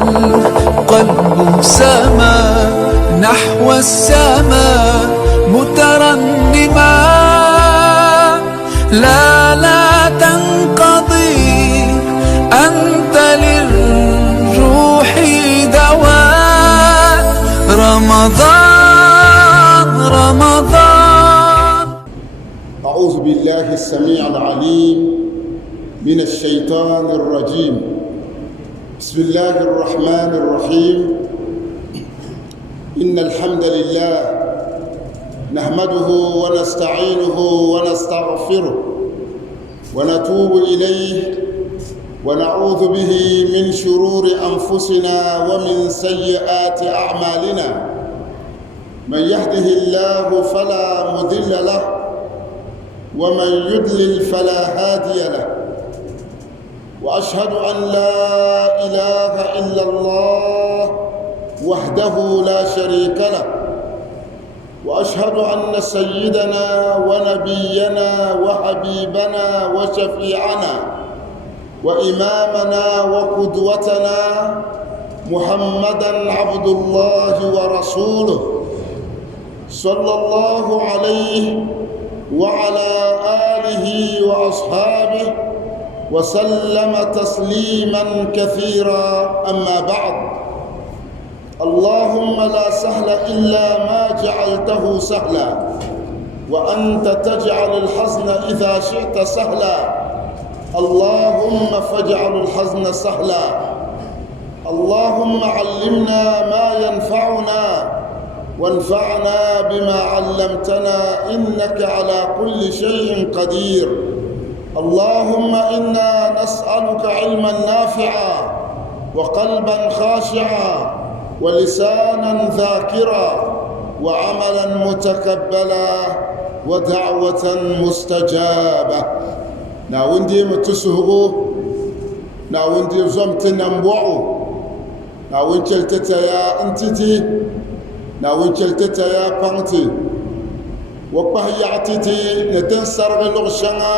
والقلب سما نحو السماء مترنما. لا تنقضي أنت للروح دواء. رمضان. أعوذ بالله السميع العليم من الشيطان الرجيم. بسم الله الرحمن الرحيم. إن الحمد لله نحمده ونستعينه ونستغفره ونتوب إليه ونعوذ به من شرور أنفسنا ومن سيئات أعمالنا. من يهده الله فلا مضل له ومن يضلل فلا هادي له. وأشهد أن لا إله إلا الله وحده لا شريك له. وأشهد أن سيدنا ونبينا وحبيبنا وشفيعنا وإمامنا وقدوتنا محمدًا عبد الله ورسوله صلى الله عليه وعلى آله وأصحابه وسلم تسليما كثيرا. أما بعد، اللهم لا سهل إلا ما جعلته سهلا وأنت تجعل الحزن إذا شئت سهلا. اللهم فاجعل الحزن سهلا. اللهم علمنا ما ينفعنا وانفعنا بما علمتنا إنك على كل شيء قدير. اللهم إنا نسألك علما نافعا وقلبا خاشعا ولسانا ذاكرا وعملا متقبلا ودعوة مستجابة. ناوندي متسهغو ناوندي زمت نمبوعو ناوندي يا انتتي ناوندي يا بانتي وقبه يعتتي نتن سرغ لغشنا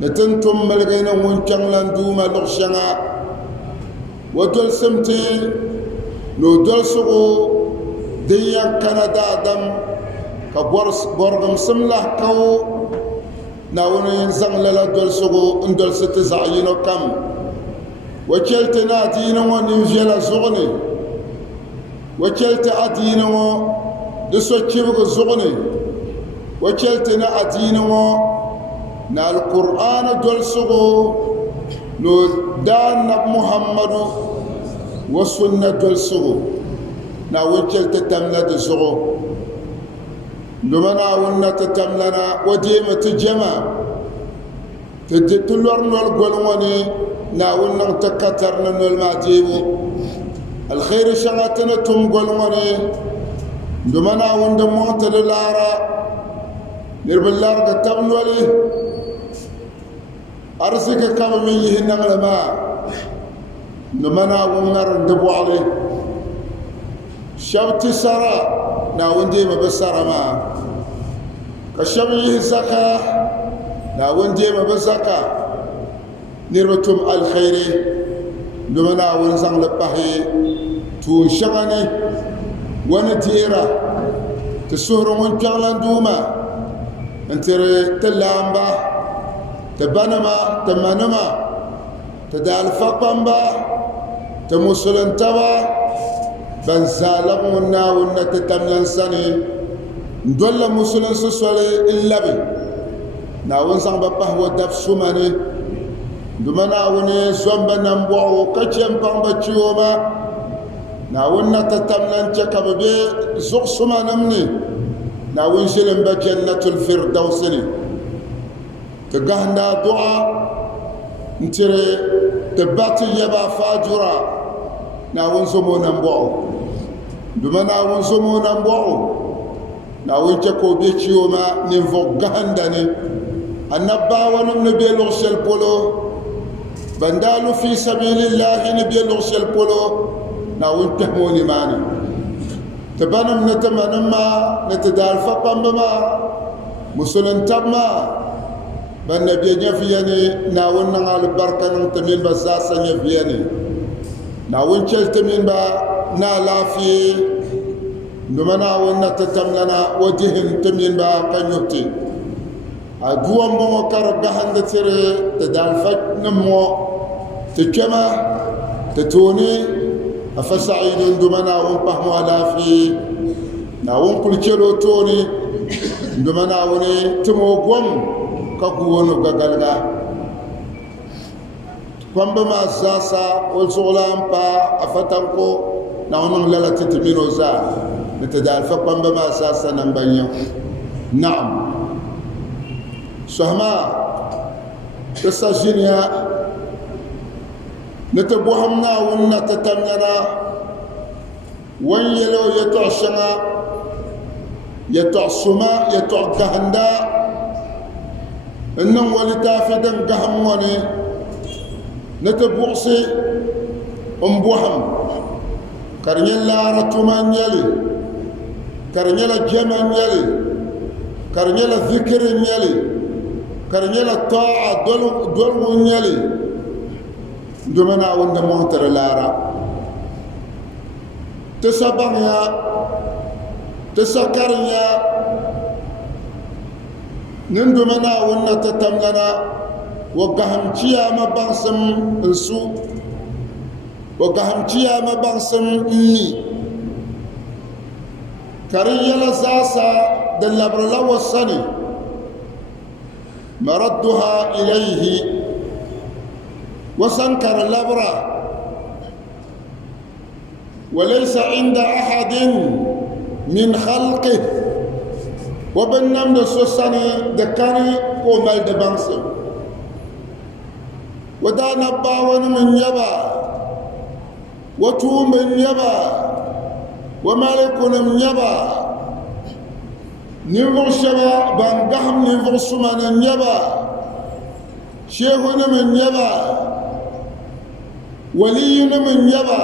نتن تملغين ونكن لندوما لغشنا ودول سمتي لو دلسو ديا كندا دم كبورس بورغم سمله كو ناونين زنگللا دلسو اندل ستزعينو كم وكلتنا دينو نيجيلا زغني وكلت ادينو دسو كيبغ زغني وكلتنا ادينو نا القران دلسو لو دان محمد والسنة دلسو ناوكل تتمنى دزغو لمنا ونا تتمنى وديمة جمع تدتلور نولغولوني ناونا تكترنا نولماتيبو الخير شغاتنا تمغولوني لمنا ونا معتل الارا نرب اللارق تبنولي أرسك كم من يهنا الما نمنا ونر ندبو عليه شبتي سرا ناوندي مبسرا ما كشبيه زكا ناوندي مبزكا نربتم الخير نمنا ونزان لبحي تون شغني ونتيرا تسهر من كالان دوما انتري تلامبا تبنما تمنما تدال فقنبا تمسلن تبا بنزالم ونا ونا تتمنن سني ندول مسلن سسولي اللبي ناون سان بابا هو دف سماني دمنا وني زومبا نمبو كاتيام بامبا تشيوما ناون تتمنن تشكبي زوق سمانمني ناون جلن بجنة الفردوس تقهنا دعاء نتري تباتي يبا فاجرا ناون زمو نمبوعو دوما ناون زمو نمبوعو ناون جاكو بيتشيو ما ننفو قهنداني النبا ونبي لغسل بولو بندالو في سبيل الله نبي لغسل بولو ناون تهموني ماني تبانم نتمنما نتدار فقام مسلم تبما بان نبي نفياني ناون نغال بركة نتميل بزاسا نفياني ناون تمين با نالا في نمنا ونتتم لنا وجهن تمين با كنيوتي أدوام مو كرجهن ترى تدالفت نمو تكما تتوني أفسعيد دمنا ونبهم على في ناون كل كيلو توني دمنا وني تموقوم كقوونو كقلقا كم بما زاسا والسغلام با أفتنكو ناون لا تتمينو زا نتدالف كم بما زاسا نبنيو نعم سهما تسجينيا نتبوهمنا ونتتمننا وين يلو يتعشنا يتعصما يتعكهندا إنهم ولتافدن قهموني نتبوغسي أمبوهم كرنيلا رتمان يلي كرنيلا جمان يلي كرنيلا ذكر يلي كرنيلا طاعة دول يلي دمنا وند مهتر لارا تسبنيا تسكرنيا نندمنا وند تتمنا وقهم تيا ما بانسم السو وقهم تيا ما بانسم إني كريلا زاسا دلبرلا والسني مردها إليه وسنكر اللبرة وليس عند أحد من خلقه وبنم السوساني دكاني ومال دبانسم ودانا باون من يبا وتوم من يبا ومالك من يبا ننفر شبا بانقهم ننفر سمان يبا شيخنا من يبا ولينا من يبا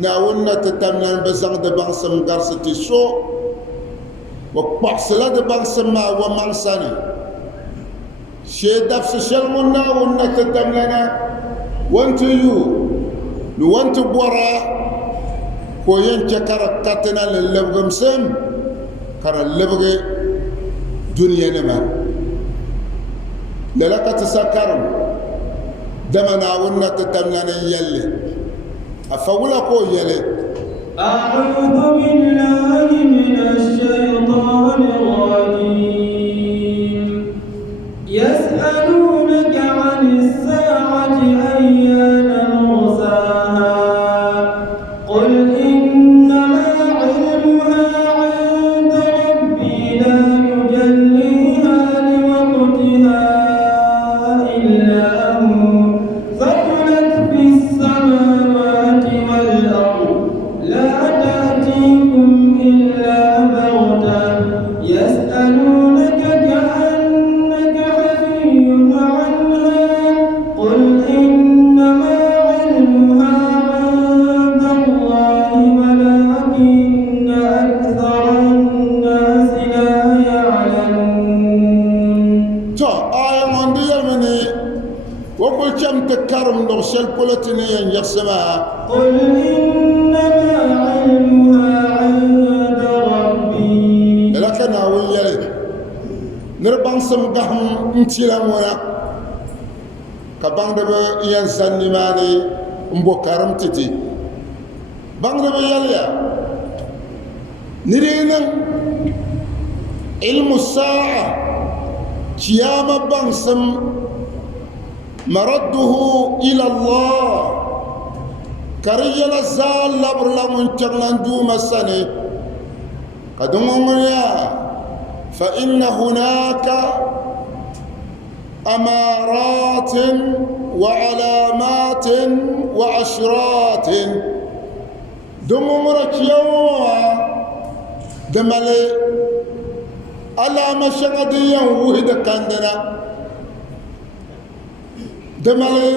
ناولنا تتمنى بزنگ دبانسم غرستي سو وقبحصلا دبانسم ما ومانساني شيء دفس شلمنا ونتتملنا وانت يو وانت بورا كوين جكر كاتنا للبغمسم كر اللبغ دنيا نما للك تسكرم دمنا ونتتملنا يلي أفولا كو يلي أعوذ بالله من الشيطان الرجيم يسألونك عن الساعة أيان مرساها قل إنما علمها عند ربي لا يجليها لوقتها إلا هو ثقلت في السماوات والأرض لا تأتيكم إلا بغتة يسألونك كأنك حفي عنها قل إنما علمها عند الله ولكن أكثر الناس لا يعلمون. تو آية من ديالمني وقل كم تكرم نغسل كلتني يحسمها قل إنما علمها عند ربي. لكن أقول يلي نربان سمقهم انتلامونا كبان دبا ينسان نماني مبكرم تتي بان دبا يلي نرينا علم الساعة قيامة بانسم مرده إلى الله كريلا زال لبر لمن تغلن دوم السنة قدمنا فإن هناك أمارات وعلامات وعشرات دمرك يوم دمالي ألا مشغديا وهد كندنا دمالي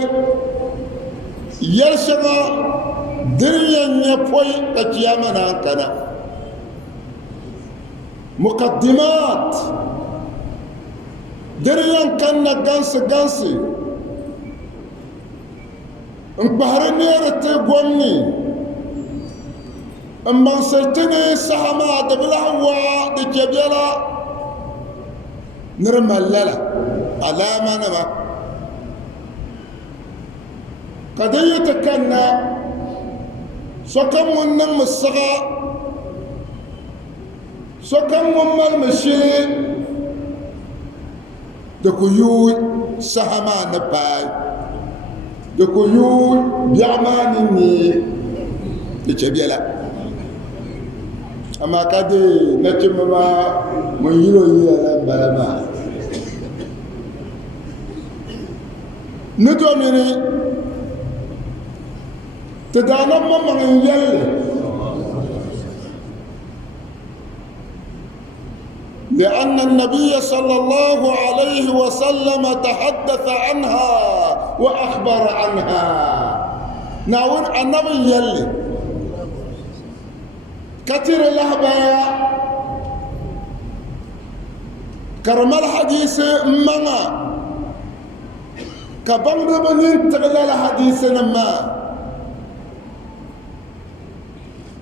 يرشغا دريا يبوي كيامنا كنا مقدمات دريا كنا غانس nkpahari neeri ti gomni n baŋsiri ti ni saha maa di bi lahi waa di chɛ biɛla ni di mali lala alaama nima ka di yi ti kanna sokam ŋun niŋ mi siga sokam ŋun mali mi shili di ku yuui saha maa ni paai di ku yuui biɛɣu maa ni nyee di chɛ biɛla amma ka de nachimba maa mun yilo yila la bala maa ni do mini ti daana maŋmaŋ n yɛlli لأن النبي صلى الله عليه وسلم تحدث عنها وأخبر عنها ناون النبي يلي كثير اللهبايا كرم الحديث مما كبنغ بنين تغلى الحديث نما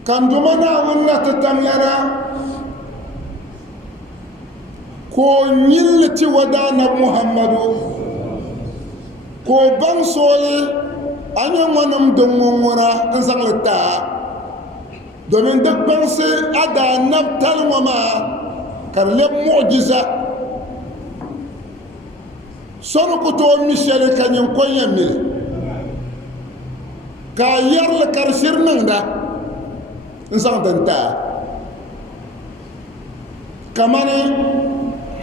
كان دمنا ونا تتملنا ko nyilliti wadana muhammadu ko ban sole an yi wannan dungunguna in zanlita domin duk ban sai ada nabtal wama karle mu'jiza sonu kuto mishel kanyin konyen mil ka yarla karshir nan da in zanlita kamani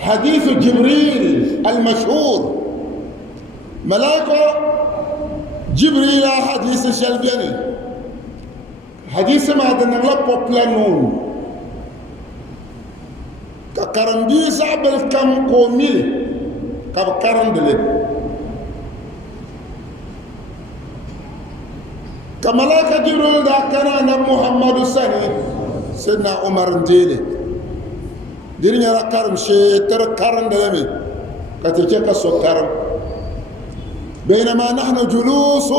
حديث جبريل المشهور ملاكه جبريل حديث شلبيني حديث ما دنا لبو بلانون كرندي صعب الكم كوميل كرندلي كملاك جبريل دا كان انا محمد سني سيدنا عمر نديلي ديرني را كارم شي تر كارن دلمي كاتيكا كسو كارم بينما نحن جلوس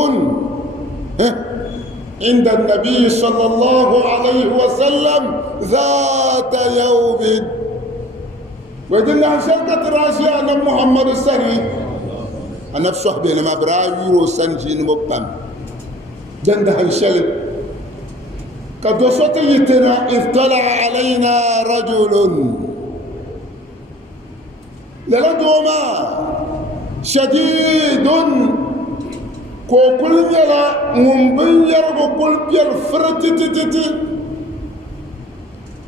عند النبي صلى الله عليه وسلم ذات يوم ودنا شركة راشية أن محمد السني أنا بصحبه لما برايو سنجين مبام جنده الشلب كدوسوتي يتنا إذ طلع علينا رجل للدوما شديد كل يلا منبير وكل بير فرتتتتي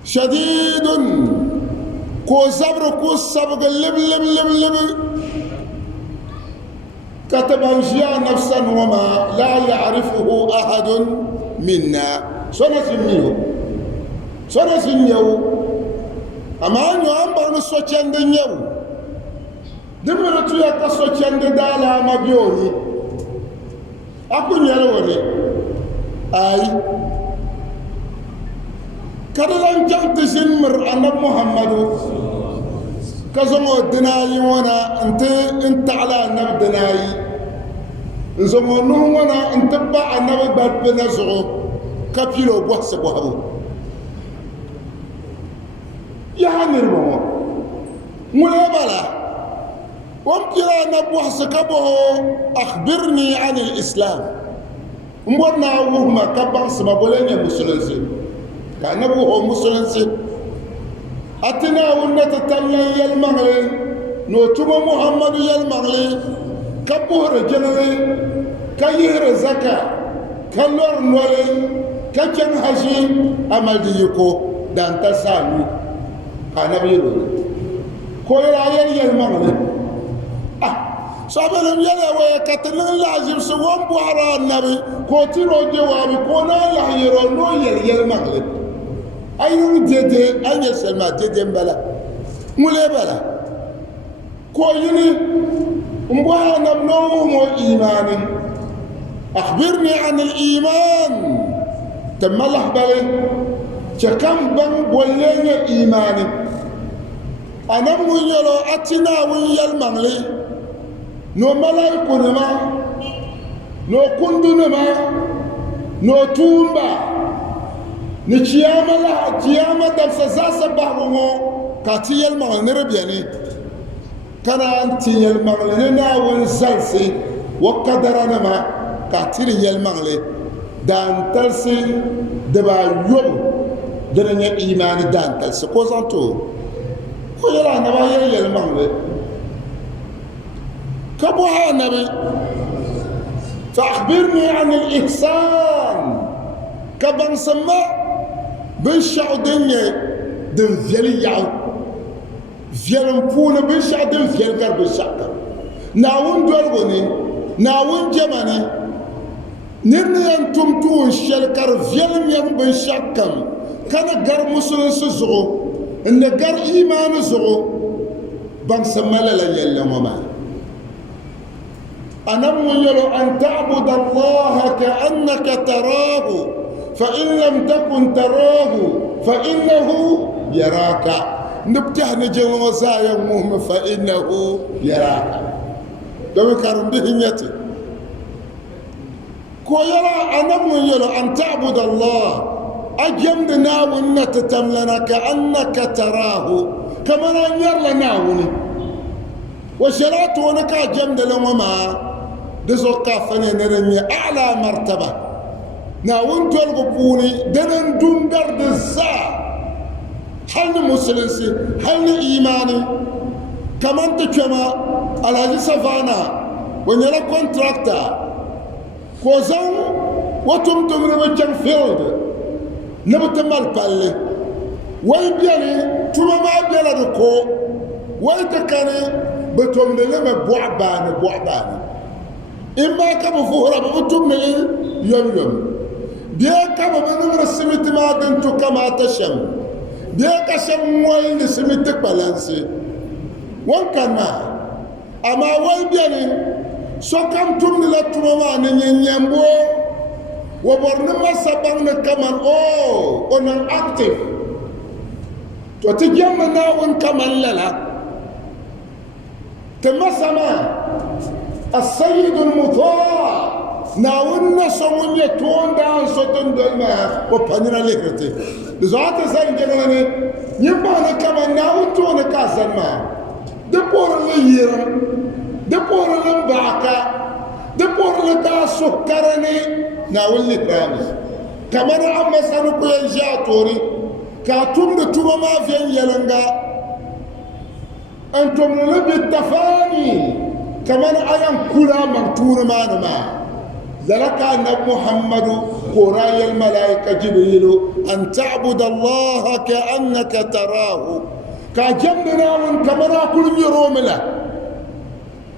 شديد كو صبر كو سبق لب لب لب لب كتب أنشياء نفسا وما لا يعرفه أحد منا سنة سنيو أما أنه أمبر نسوچان دنيو دمرتو يكا سوچان دالا مبيوني أكو نيالوني أي كدلان جانت سنمر أنا محمد كزمو دناي وانا انت على النب دناي نزمو نوح وانا انت باع النب بات بنزعو كابيلو بوحس بوحبو يا نرمو ملابلا ومكلا نبوحس كبه أخبرني عن الإسلام مبنا وهما كبان سمبولين مسلمين كان نبوه مسلمين أتنا ونتتمنى يلمغلي نوتم محمد يلمغلي كبه رجلي كيهر زكاة كالور نولي كجن هشي أمال ديكو دانتا سامي أنا بيرون كويرا يلمغلي سابلم يلا ويكتلن لازم سوام بوحرا النبي كوتيرو جوابي كونا يحيرو نو يلمغلي أيون جدي أين سلمى جدي بلا مولي بلا كويني مبوحا نبنوهم إيماني أخبرني عن الإيمان تم لحبلي كم بن بولين إيماني أنا مولي أتنا ويل مغلي نو ملايكو نما no kundunama no tumba ni ciyama la ciyama dabsa zasa bahungo ka tiyel ma nerbiani kana antiyel magle na won zalsi wa qadarana ma ka tiriyel magle dan talsi de ba yob de nya imani dan talsi ko zanto ko yala na ba yel magle كبوها النبي فأخبرني عن الإحسان كبن سما بنشع دنيا دن فيلي يعو فيلم بونا بنشع دن فيل قرب الشعب ناون دولغوني ناون جماني نرني أنتم تون شلكر فيلم يم بنشع كم كان قرب مسلم سزغو إن قرب إيمان زغو بن سما لا يلا مما أنمل أن تعبد الله كأنك تراه فإن لم تكن تراه فإنه يراك نبتح نجم وزايا مهم فإنه يراك دو كارم بهنيتي كويلا أنمل أن تعبد الله أجمدنا ونتتم لنا كأنك تراه كما نير لنا وني وشرات ونكا جمد لما دزو كافني نرني أعلى مرتبة ناون تولغبوني دنن دون درد الزا هل مسلسي هل إيماني كمان تكما على سفانا ونرى كونتراكتا كوزان وتمتم نوجن فيلد نبتمال بالي ويبياني تما ما بيالا دكو ويتكاني بتوم لما بوعبان إما كم فورا بتوم لي يوم بيا كم بنمر السمت ما دنتو كما تشم بيا كشم وين السمت بالانسي وان كان ما أما وين بياني سو كم توم لا توم ما نينيامبو وبرنما سبان كمان أو أنا أكتيف وتجمعنا وان كمان لا تمسما السيد المطاع ناونا سمون يتوان دان سوتن دلما وبانينا ليكرتي بزوات زين جنوني يمانا كمان ناون تونا كاسن ما دبور ليرم دبور لمباكا دبور لكا سكرني ناون لكرامي كمان عما سنكو ينجاتوري كاتوم دتوما ما فين يلنغا أنتم نبي التفاني كمان أيام كلا مكتور ما نما ذلك أن محمد قراء الملائكة جبريل أن تعبد الله كأنك تراه كجمنا من كمان أكل يروم له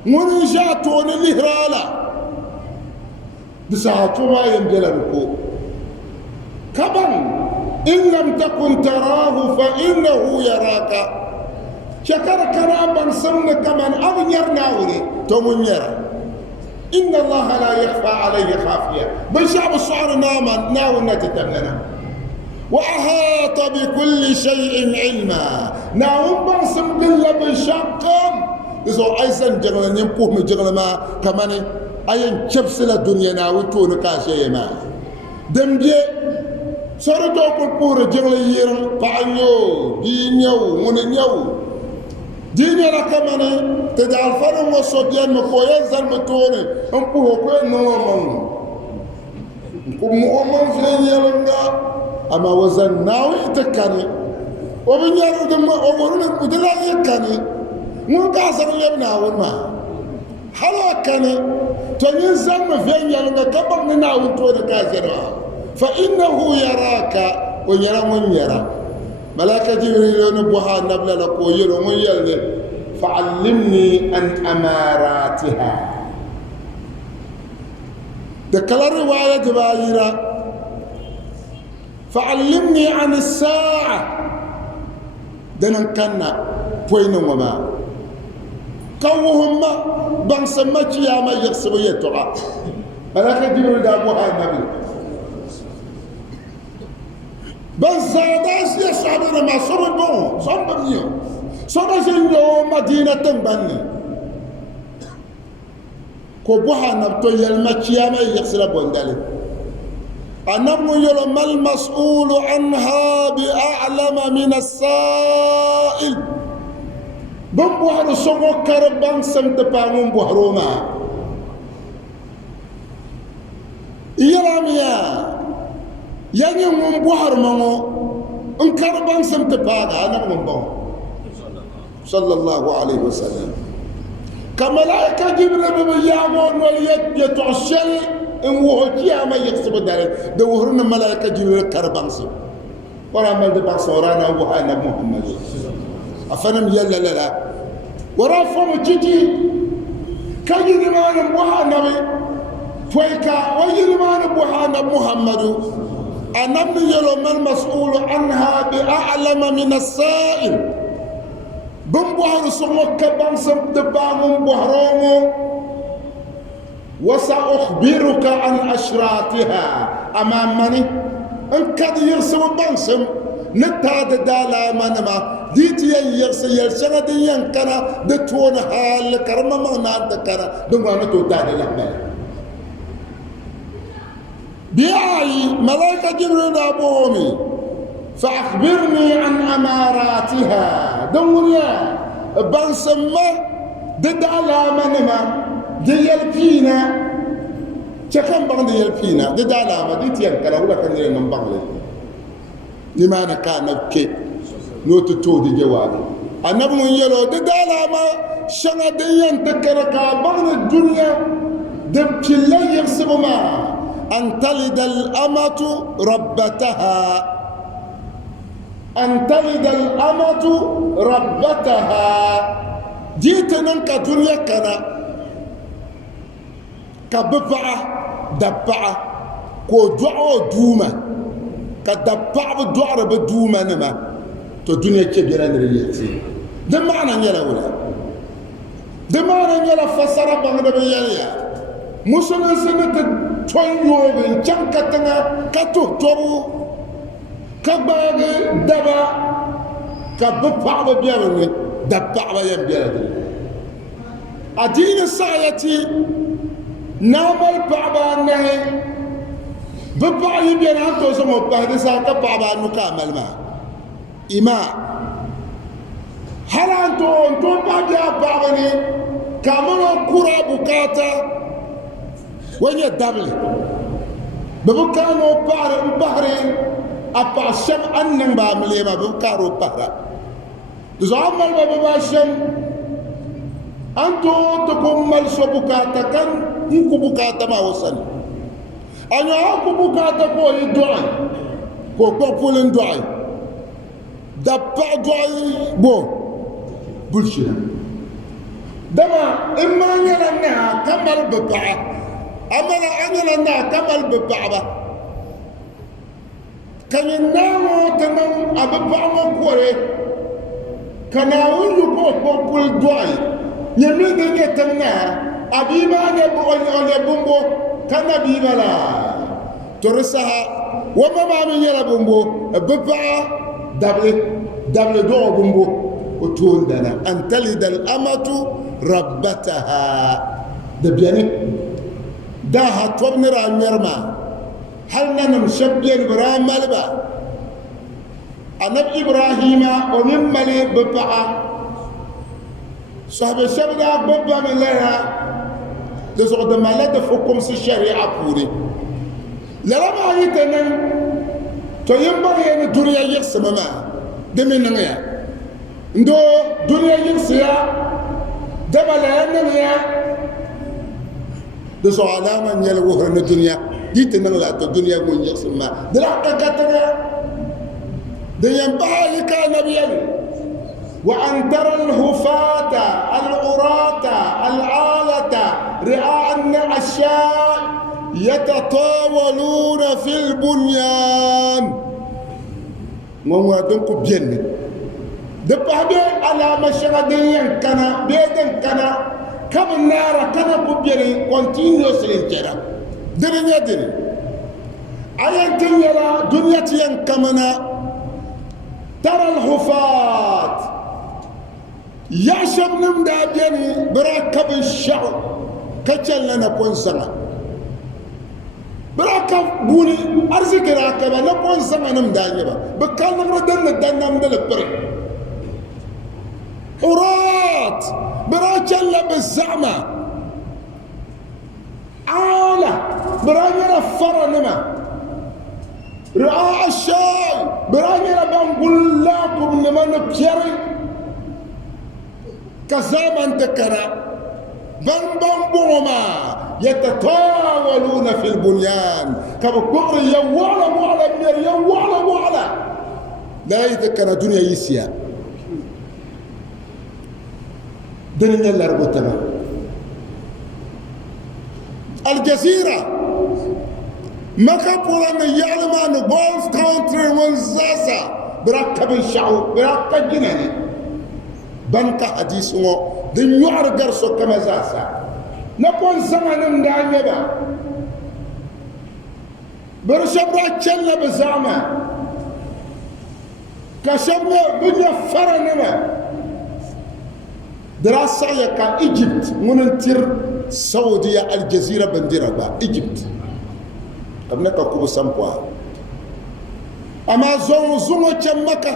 ونجاتون الإهرالة بساعته ما ينجلبكو كمان إن لم تكن تراه فإنه يراك شكر كرام سمنا كمان أغنير ناوري تومنير إن الله لا يخفى عليه خافية بالشعب الشعر ناون نتتمنى وأحاط بكل شيء علما ناون بنسم بالله بالشقم إذا أيضا جغل ينقوه من جغل ما كمان أين شبسل الدنيا ناوتون كاشي ما دمجي سردو كل جغل يرم فعنيو دينيو منيو ديني ركمني تدعى الفرم والصديان مكوية زلمتوني انقوه كوي نوامن انقوه مؤمن فين يلنغا أما وزن ناوي تكاني وبن يرد أمورون ودلا يكاني مو كاسر يبناون ما حلو كاني تنين زلم فين يلنغا كبر ناوي توني كاسرها فإنه يراك ويرى من يرى ملاك جبريل نبوها نبلا لقويل ومن يلي فعلمني عن أماراتها ذكر رواية بايرة فعلمني عن الساعة دنا كنا بوين وما كوهم بنسمى يا ما يحسب يتوقع ملاك جبريل نبوها النبي بس زاداس يصعبنا ما صار بون صار بنيو صار زين يوم مدينة بني ko buha nabto yalma ciyama yaksira bondale anam yolo mal mas'ul anha bi a'lama min as-sa'il bam buharu songo karban sam te pamum buharoma iyalamiya yanyi mum buhar mango in karban sam te paga anam mum sallallahu alaihi wasallam كملائكة جبريل بيامون يتعشل إن وهجيا ما يكسب داره دورنا ملائكة جبريل كربانسي ورا من دبانس ورانا وهانا محمد أفنم يلا لا ورا فم تجي كجي ما نبوها نبي فويكا ويجي ما نبوها محمد أنم يلو من مسؤول عنها بأعلم من السائل بمبوهر سمو كبان سمتبان بوهرومو وسأخبرك عن أشراتها أمامني أن قد يرسم بانسم نتاد دالا منما ديتي يرسي يرسي دي ينكنا دتون حال كرما مغنى دكنا دموانا توداني لحمل بيعي ملايكة جبريل أبوهمي فأخبرني عن أماراتها دنيا بنسمى ددالا منما ديالفينا شكم بان ديالفينا ددالا ما ديتيان كلا ولا كان يرن بانلي لما أنا كان بكي نوت تودي جوابي أنا بمن يلو ددالا ما شنا ديان تكركا بان الدنيا دبكلا يرسبما أن تلد الأمة ربتها أن تلد الأمة ربتها جيتنا كدنيا كنا كبفعة دبعة كدعو دوما كدبعة بدعرة بدوما نما تدنيا كبيرة نريتي ده معنى يلا ولا ده معنى يلا فسر بعند بيجيا مسلم سنة توينيوين جنكتنا كتو توبو كباغي دبا كبفعب بيرني دبعب يبيرني أدين السايتي نعمل بعبا نهي بفع يبيرني أنتو سمو بهدي ساكا بعبا نكامل ما إماء هل أنتو بعبني كاملو كورا بكاتا وين يدبلي ببكانو بحري apa syam annang ba mlema bu karo para do zamal ba ba syam anto to kummal so bukata kan ku bukata ma wasan anya ku bukata ko yi du'a ko pulin du'a da pa du'a bo bulshira dama imma ngala na kamal baba amala angala na kamal baba kan nawo tanam abba mo kore kana wulu ko kul doy nyame de tanna abiba ne bo on bumbo kana bibala torsaha wa ma ma min yara bumbo abba dable do bumbo o tondana an talida al amatu rabbataha da biyani da ha tobnira merma هل نمشبين برام ملبا أنا إبراهيم ونملي ببعا صاحب الشبكة ببا من لها لسوء دمالة فكم الشريعة بوري لما يتنن تيمبر يعني الدنيا يقسم ما دمين نغيا ندو دنيا يقسيا دمالا نغيا لسوء علامة يلوه الدنيا جيتنا لا الدنيا من يسمى دلعت كتنا ديان بايك نبيا وأن ترى الهفاة العراة العالة رعاء الشاء يتطاولون في البنيان مماتنكو بين دبابي على مشغدين كنا بيدن كنا كم النار كنا ببيني continuously كنا دنيا دنيا أيان تنيلا دنيا تيان كمنا ترى الحفاة يعشب نمدا بيني براكب الشعب كتشل لنا بون سما براكا بولي أرزق راكا بنا بون سما نمداني با بكال نغردن الدنا مدل بري حرات براكل بالزعمة عالة براكل فرنما رعاء الشاي براكل بنقول لكم لمن بيري كزمن تكرا بن بوما يتطاولون في البنيان كما كبر يوالا وعلى مير يوالا وعلى لا يتكرا دنيا يسيا دنيا لربوتنا الجزيرة مكابولا يعلم أن غولف كونتري وانزاسا بركب الشعوب بركب جناني بنك حديثه دن يعرقر سو كما زاسا نقول زمان مدانيا با برشبرا تشلا بزعما كشبنا بنيا فرنما دراسة يكا إيجيبت مننتر سعودية الجزيرة بنديرة با إيجيبت قبل كوكو سامبوا أما زون تشمكا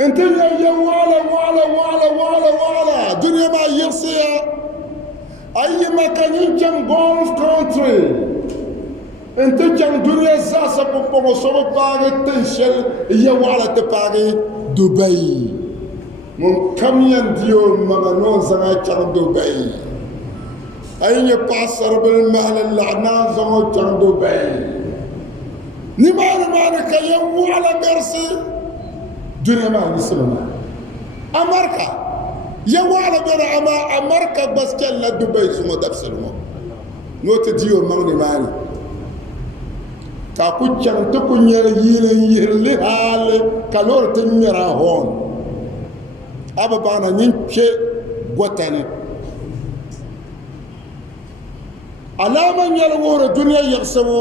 انت يا وعلا دنيا ما يرسيا اي مكان ينجم غولف كونتري انت جم دنيا زاسا بوبو سو باغي تنشل يا وعلا تباغي دبي من كم ينديو مغنون زما جم دبي اي باسر بالمهل اللعنة زما جم دبي نمان مالك يا وعلا مرسي دنيا ما يسمى أمريكا يا وعلى برا أمريكا بس كلا دبي سما دبسلمو نوت ديو مغني ماني تاكو تشان تكو يلي حال كالور تنيرا هون أبا بانا نينشي غوتاني علامة يلور الدنيا يقسمو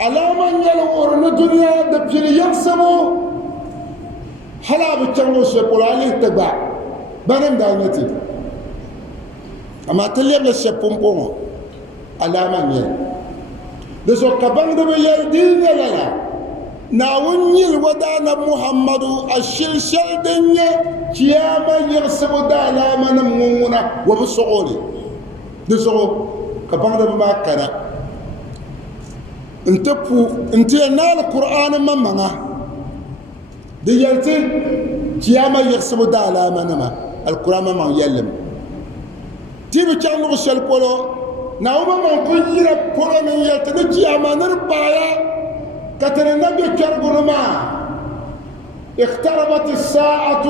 علامة يلور الدنيا دبجلي يقسمو حلا بتشانو سيقول عليه تبع بنم داينتي أما تليم للشبون بومو علامة يل لسو كبان دبي يل دين يلا ناون يل ودانا محمد الشلشل دنيا كياما يغسب دا علامة نمونا وبسعولي لسو كبان دبي ما كنا انت ينال القرآن ممنا ديالتي كياما يغسبو دا علامة نما القرآن ما يلم تيبي كان نغسل بولو ناوما ما كيرا بولو من يلتني كياما نربايا كتن النبي كربونما اقتربت الساعة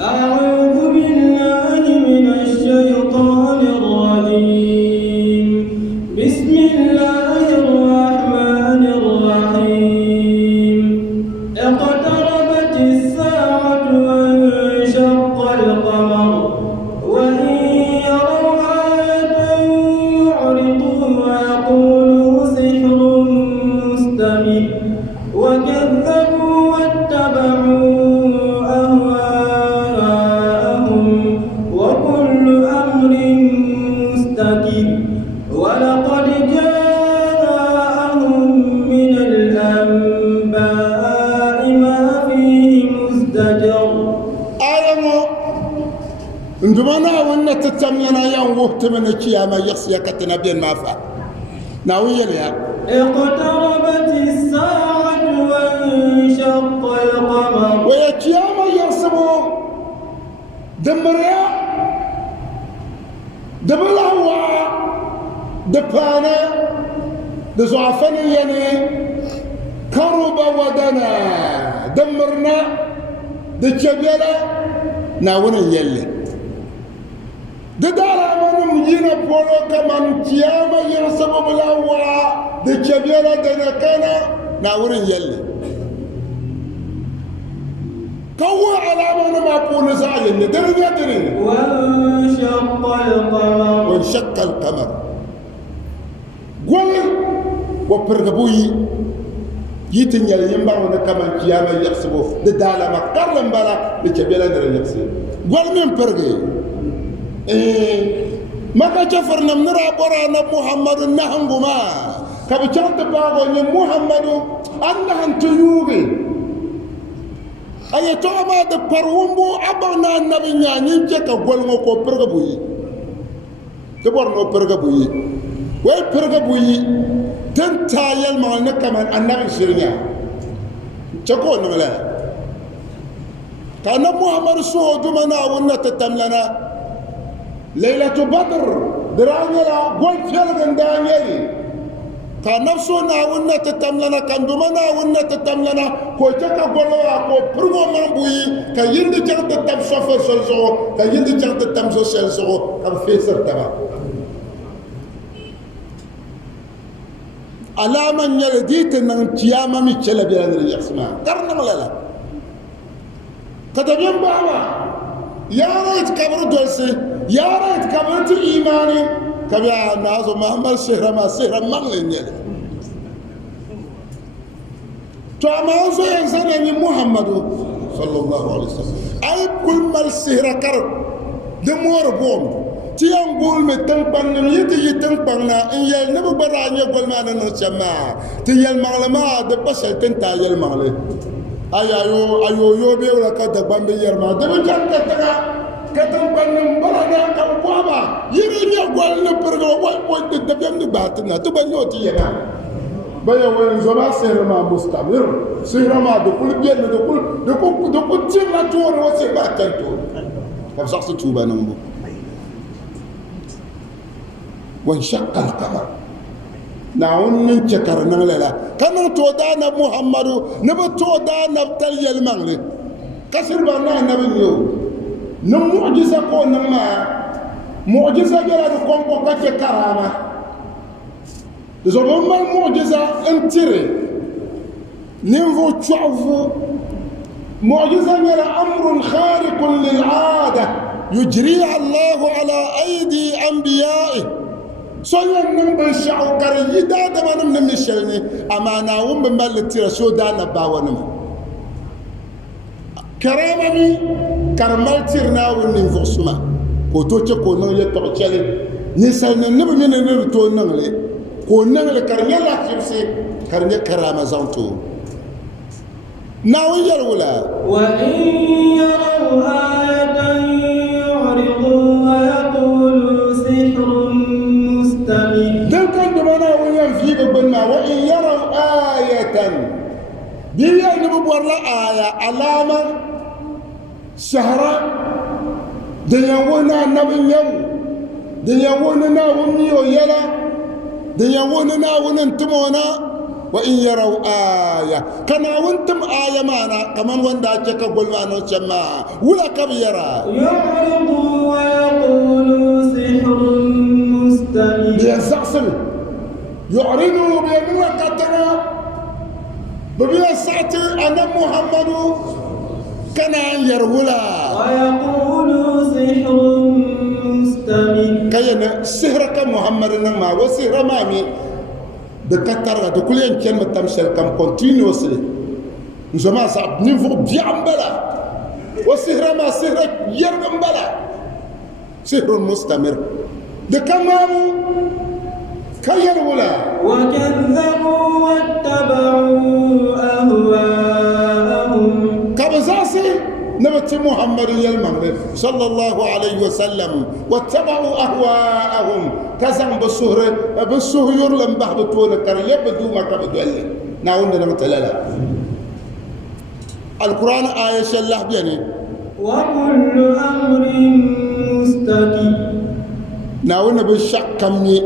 أعوذ بالله من الشيطان الرجيم بسم الله الرحمن الرحيم اقتربت الساعة وانشق القمر وإن يروا آية يعرضوا ويقولوا سحر مستمر وكذبوا واتبعوا أهواءهم وكل أمر مستقيم ولقد جاءهم من الأنباء ما فيه مزدجر ndumana wannan tattamina yan wuhta mana kiyama yasiya katina bien mafa nawiya ya اقتربت الساعة وانشق القمر ويا كياما يحسبو دمريا دبلهوا دبانا دزعفني يعني قرب ودنا دمرنا دجبيلا ناونا يلي ددارا من مجينا بولو كمان كياما يحسبو بلهوا دجبيلا دنكنا ناونا يلي كوا علامة ما بقول زعيم درجة درين وانشق القمر قول وبرغبوي يتنيل ينبعون كمان كياما يحسبوا ددالا ما قرلن بلا لكبيلا درين يحسب قول من برغي maka jafar nam nira bora na muhammadu nahanguma kabi chanta bago ni muhammadu annahan tuyubi aye to ma de parwumbu abana nabi nyani je ka golngo ko perga buyi de borno perga buyi way perga buyi tan tayal ma na kaman annabi shirnya chako no la kana muhammadu so duma na wonna tatamlana laylatu badr diranya gol felgan danyeli ka nafso na wunna ta tamlana kan duma na wunna ta tamlana ko taka golwa ko purgo mambuyi ka yindi jagta tam sofa solso ka yindi jagta tam so selso ka feser taba alaman yaldi tan tiyama mi chela bi an yasma karna lala kada bien bawa ya rait kabru dolse ya rait kabru imani kabia nazo Muhammad sehra mangle to amazo insana ni Muhammadu sallallahu alaihi wasallam ay kul mal sehra kar de mor bom ti am gol me tampang ni yiti tampang na in yel ne bu bara ni gol ma na chama ti yel manglama de pasal tenta yel mangle ayo yo be wala ka da bambe yerma de bu janka taga katam banum barana kam baba yiri ni gol ne pergo way de bem ni batna to banyo ti yena baya wen zoma serma mustamir serma de kul bien de kul tinna to ro se batanto kam sax tu banum bu wan shaqqal qamar naun nin chakar nan lela kanan to da na muhammadu ne ba to da na tal yel mangle kasir ba na nabi yo no mu'jiza ko nan ma mu'jiza jara do konko kake karama zo bon mal mu'jiza intire niveau tchouvu mu'jiza jara amrun khariqun lil 'ada yujriha Allah ala aydi anbiya'ihi soyan nan ban sha'u kar yida da manum nan mishalni amana wum ban mal tira so da na ba wani karamami karmal tirna woni vosma ko to ce ko non ye to chele ni sal ne ne ne ne to nan le ko nan le karnya la kirse karnya karama zanto na wiyar wala wa in yaraw ayatan yu'ridu wa yaqulu sihrun mustamir dan kan da mana wayan fi babban ma wa in yaraw ayatan biya ne bu la aya alama shahara da yawona nabin yau da yawona na wani yoyala da yawona na wani tumona wa in yarau aya kana wuntum aya mana kaman wanda ake ka gulma no chamma wula kabiyara yu'ridu wa yaqulu sihrun mustamir bi yasaqsil yu'ridu bi yamuna katara bi yasati ana muhammadu kana yarwula wa yaqulu sihrun mustamir kayana sihra ka muhammadu nan ma wa sihra mami de katara de kulen ken matamsel kam continuously nzoma sa niveau bien bala wa sihra ma sihra yergam bala sihrun mustamir de kamamu kayarwula wa kadhabu wattaba'u ahwa'ahum kabazasi نبت محمد يلمغرب صلى الله عليه وسلم واتبعوا أهواءهم كزم بالسهر لم بحبتون كرلب دوما كبدولي نعود نمتللا القرآن آية الله بيني وكل أمر مستقيم نعود بالشق كمي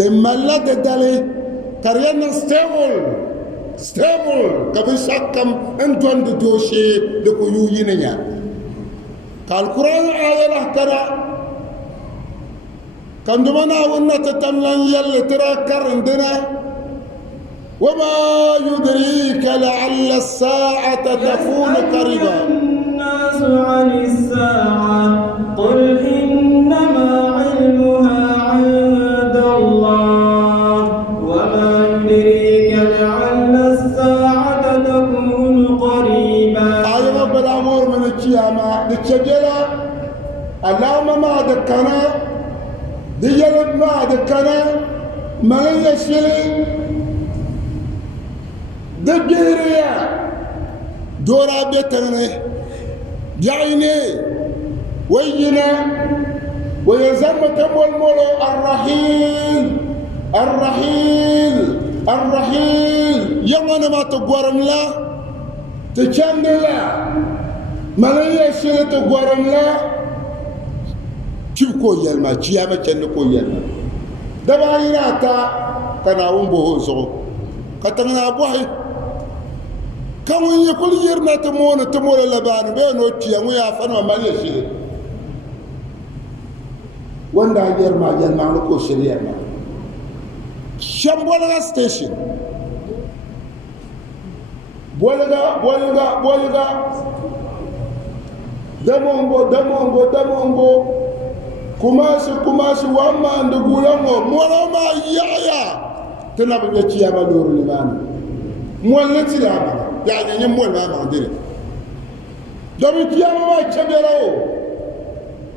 دملا ددالي كريانا stable kabi sakam enton de dossier de ko yuyinanya kal qur'an ayalah tara kandumana wonna tatamlan yalla tara karndina wama yudrika la'alla as-sa'ata takunu qariban الناس عن الساعة قل إنما علمها عند الله وما يدريك لعل الساعة تكون قريبا أي رب الأمور من القيامة لتشجلا اللهم ما ذكرنا دي يلد ما دكنا ملن يشيلي دجيريا دورا بيتني يعيني وينا ويزم تمول مولو الرحيل يوم ما تقورم لا تشند لا ملن يشيلي تقورم لا تشوكو يلما تشياما تشنكو يلما دبا يراتا كناوم بوهو زغو كتنغنا بوحي كم يقول يرنا تمون لبان بينو تشيامو يا فنما ملن يشيلي وندا يرما يلما نكو شريعنا شامبولا ستيشن بولغا دمونغو kumasi wamma ndugulango mola ma yaya tanabu ya ciyama dor limani molla tilama yani nyem molla ma dire domi ciyama ma chabero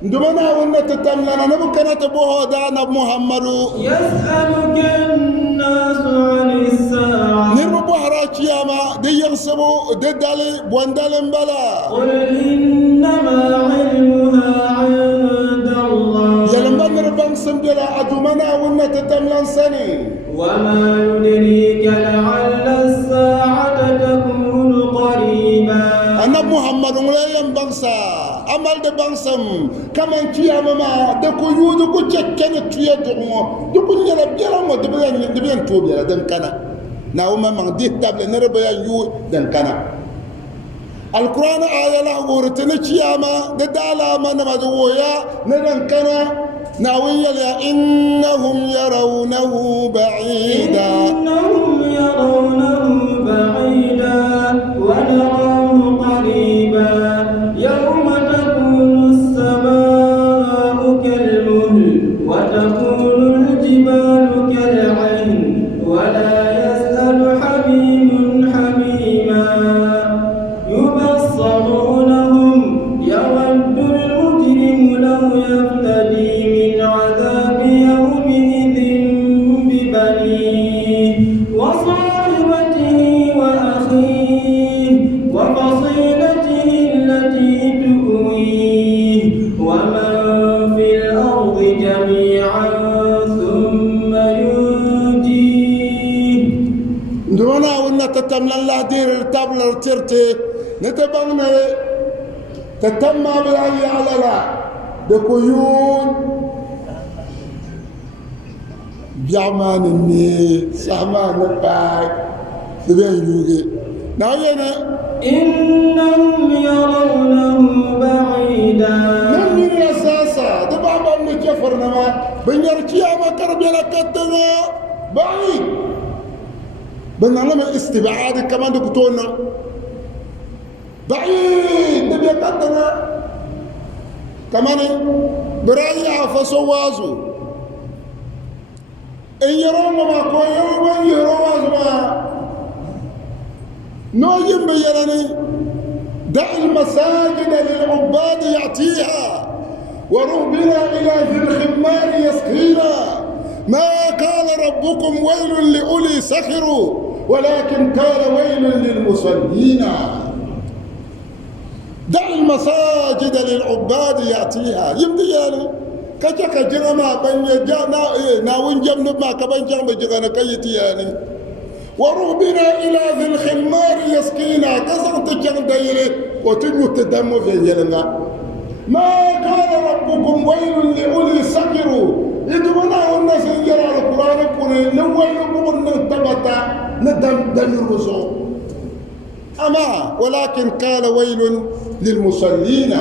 ndumana wonna tatamlana nabu kanata bo dana muhammadu yas'aluka an-nasu 'anis sa'a nirbu bahra ciyama de yahsabu de dali bondale mbala qul innama 'ilmuha 'inda Allah يلمن ربان سمبلا أدومنا ونا تتملن سني وما يدريك لعل الساعة تكون قريبا أنا محمد ولا ينبغسا أمال دبانسم كمان كيا ماما دكو يودو كو تشكنا تيا دوما دكو يلا بيلا ما دبيان توبيا دم كنا ناوما من دي تابل نربيا يو دم كنا القرآن آية لا ورتنا كياما ددالا ما نمدويا ندم كنا ناويا إنهم يرونه بعيدا ونراه قريبا يوم تكون السماء كالمهل وتكون الجبال كالعهن ولا يسأل حميم حميما يبصرونهم يود المجرم لو يفتدي من عذاب يومئذ ببنيه وصاحبته وأخيه وفصيلته التي تؤويه ومن في الأرض جميعا ثم ينجيه دونا ونا تتملى الله دير التابل الترتي نتبغنا تتمى بالعي على لا دكويون بيعمان الني سهمان الباك تبين يوغي نعينا إنهم يرونه بعيدا نمي الأساسة دبعبا مكفر نما بنيركي ما كرب يلكتنا بعيد بنعلم استبعاد كمان دكتورنا بعيد نبي يكتنا كمان برايا فسوازو إن يرون ما كويو من يروز ما نوجم بيراني دع المساجد للعباد يعطيها ورهبنا إلى ذي الخمار يسقينا ما قال ربكم ويل لأولي سخروا ولكن قال ويل للمصلين دع المساجد للعباد يأتيها يمدي يعني كجك جرما بن يجانا ناوين جمن ما كبن جنب جغنا كيتي يعني ورهبنا إلى ذي الخمار يسقينا كسرت جن ديري وتنو تدم في يلنا ما قال ربكم ويل لأولي سكروا إدمنا والناس يرى القرآن كوني نويل بمن نتبتا ندم دم الرسول أما ولكن قال ويل للمصلين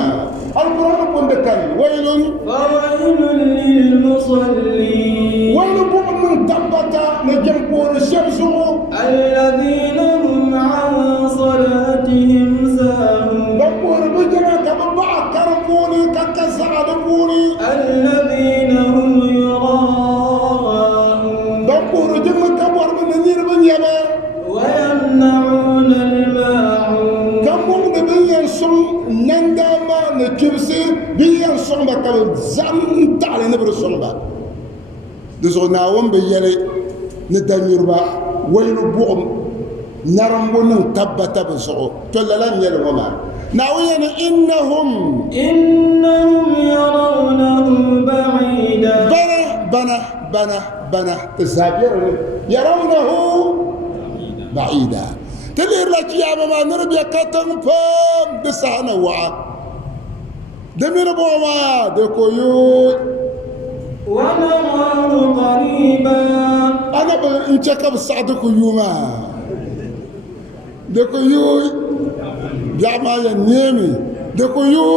القرآن كون كان ويل فويل للمصلين ويل بمن تبتا نجمكون الشمس الذين هم عن صلاتهم ساهون بقول بجرا كببع كربوني ككسعدبوني الذين هم يراءون بقول جم كبر من نير بن يما ويمنعون الماعون كم من بين سم نندما نكبسي بين سم بكم زم تعالى نبر سم دزغنا وم بيلي ندميربا ويلو بوغم نرمبو نن تبتا بزغو تولا لن يلوما ناوين إنهم يرونه بعيدا بنا تسابير يرونه بعيدا تلير لك يا ماما نربي كتن فم بسهنا وعا دمير بوما دكويو ونراه قريبا أنا بنشكب السعد كيوما دكويو جامع ينيمي دكويو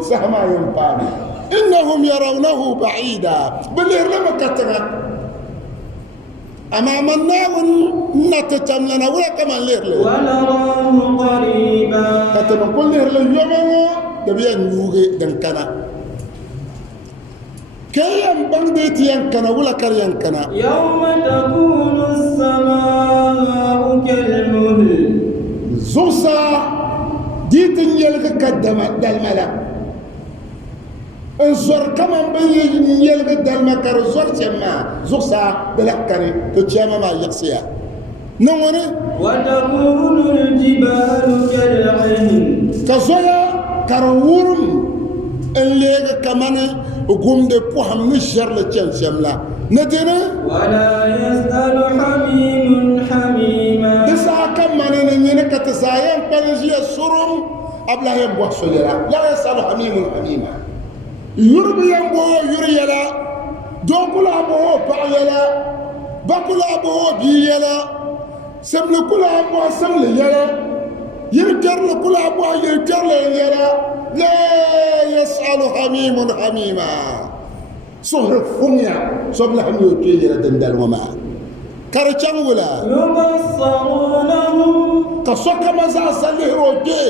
سهما ينباني إنهم يرونه بعيدا بلير لما كتنا أما مناون نتتملنا ولا كمان لير لي ونراه قريبا كتنا كل لير لي يومو دبيا نيوغي دنكنا كيان بنديت ينكنا ولا كريانكنا يوم تكون السماء كالمهل زوسا ديتن يلغ قدما دالملا انزور كمان بي يلغ دالما كارو زور جمع زوسا بلقاني تجمع ما يقصيا نموني وتكون الجبال كالعهن كزويا كارورم الليغ كمان وقوم دي بوهم نشجر لتشان شملا ندينا ولا يسأل حميم حميما تسعى كم من ينك تسايم بلجي السرم أبلا ينبوح سجلا لا يسأل حميم حميما يربي ينبوح يريلا دوكل أبوه بعيلا بكل أبوه بيلا سمل كل أبوه سمل يلا يرجر لكل أبوه يرجر يلا لا يسأل حميم حميما صهر فميا صبل حميو كيلا دندل وما كارچان ولا يبصرونهم كسوك مزا سليه روجي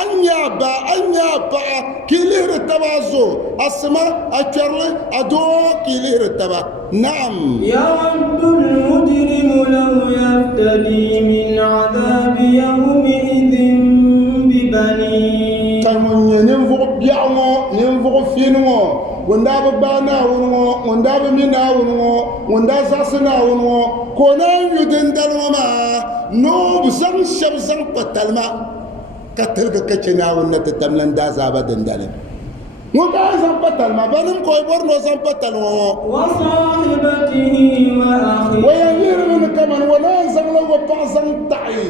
أنيا با كيليه رتبازو أسمع أشرل أدو كيليه رتبا نعم يود المجرم لو يفتدي من عذاب يومئذ ببنيه كمن ينفق بيعمو ينفق فينمو ونداب بانا ونمو ونداب منا ونمو ونداب ساسنا ونمو كونا يدندل وما نو بزن شبزن قتلما قتلك كتنا ونتتملن دازابا دندل وكا زن قتلما بنم كوي برنو زن قتلوا وصاحبته وأخيه ويغير من كمان ولا زن لو بعضن تعي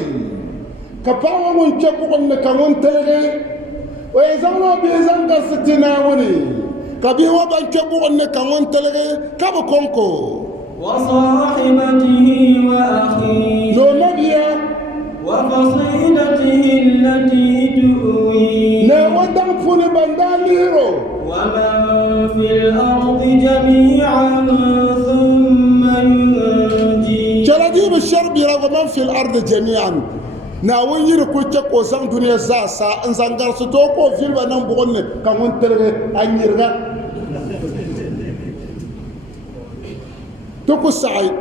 كفاوا من شبقن كمون تلغي ويزن بيزن قصتنا وني كبي وبان كبوغن كمون تلغي كبو كونكو وصاحبته وأخيه لو مبيا وفصيلته التي تؤويه لا ودم فوني بنداليرو ومن في الأرض جميعا ثم ينجيه جلديب الشرب ومن في الأرض جميعا ناوي يركو تشكو سان دنيا زاسا انسان غارسو توكو فيلم نان بوغن كمون تلغي انيرغا توكو سعيد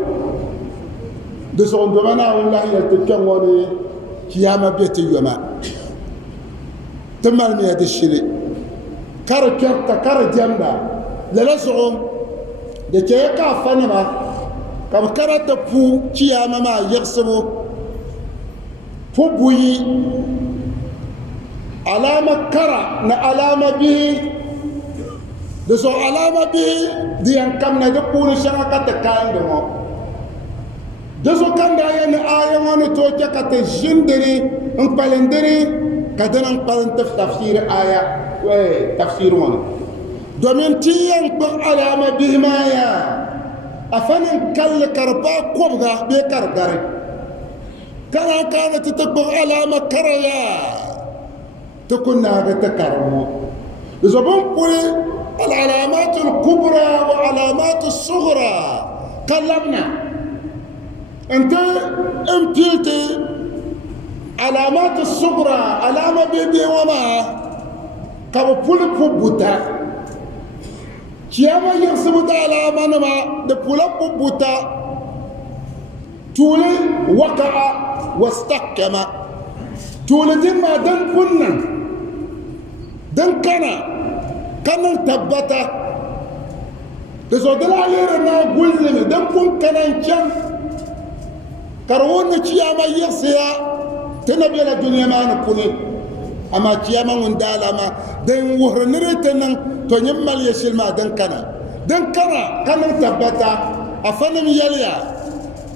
دسون بمنا والله يتكوني كياما بيت يوما تمال مياد الشلي كار كرتا كار جنبا للزعوم دكيكا فنما كم كرت بو كياما ما يغسبو فبوي علامة كرا نا علامة به دسو علامة به دي ان كم ندبون شنكا تكاين دمو دسو كان دا ين آية وانو توجه كتا جندري انقلندري كدن انقلن تفسير آية وي تفسير وانو دومين تيان بغ علامة به مايا أفن انكال كربا قبغا بيكار غاري كانت تتبع علامة كريا تكون هذا تكرمو إذا بنقول العلامات الكبرى وعلامات الصغرى كلمنا أنت امتلت علامات الصغرى علامة بيبي وما كبول بوتا كيما يحسبوا علامة نما دبول بوتا تولي وقع واستحكم تولدين ما دن كنا دن كنا تبتا de so de la lere na gulne dan kun kanan can karwon na ciyama yesiya tana bela duniya ma na kune amma ciyama mun dalama dan wuhrnire tanan to nyammal yesil ma dan kana kanan tabbata afanam yaliya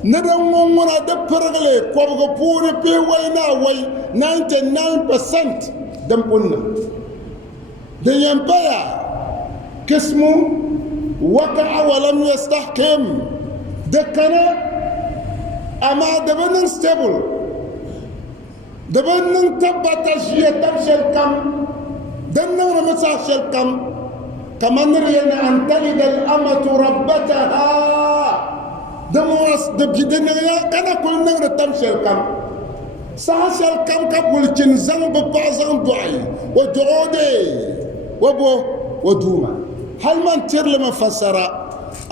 na dan wona da pergle ko go pure pe wayna way 99% dan punna dan yampaya kismu وقع ولم يستحكم دكنا أما دبنا ستيبل دبنا تبت أشياء تمشي كم دنا ونمسح كم كمان رينا أن تلد الأمة ربتها دموس دبجدنا يا كنا كلنا تمشي كم ساشل كم كبول تنزل ببعضهم دعي ودعودي وبو ودوما هل من تر لما فسر